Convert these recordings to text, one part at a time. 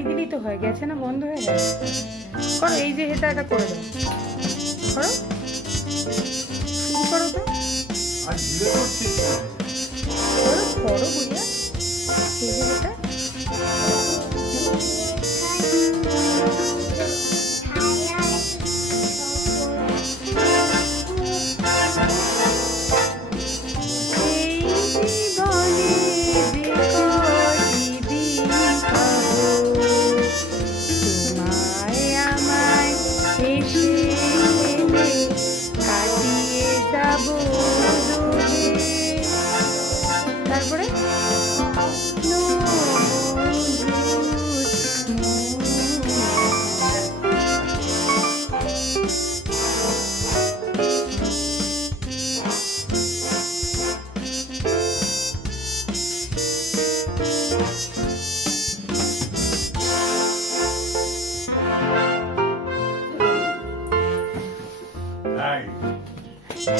পানি দিলেই তো হয়ে গেছে না, বন্ধ হয়ে গেছে। করো, এই যে এটা করে দাও, করো, শুরু করো তো, করো করো বুঝিয়া, এই যে এটা তারপরে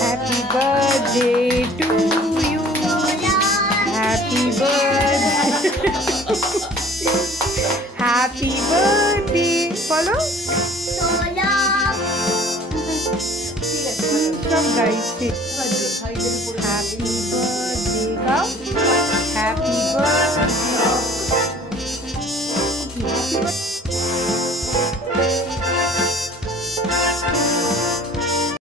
Happy birthday to you. Happy birthday. Happy birthday. Follow. Some guys say happy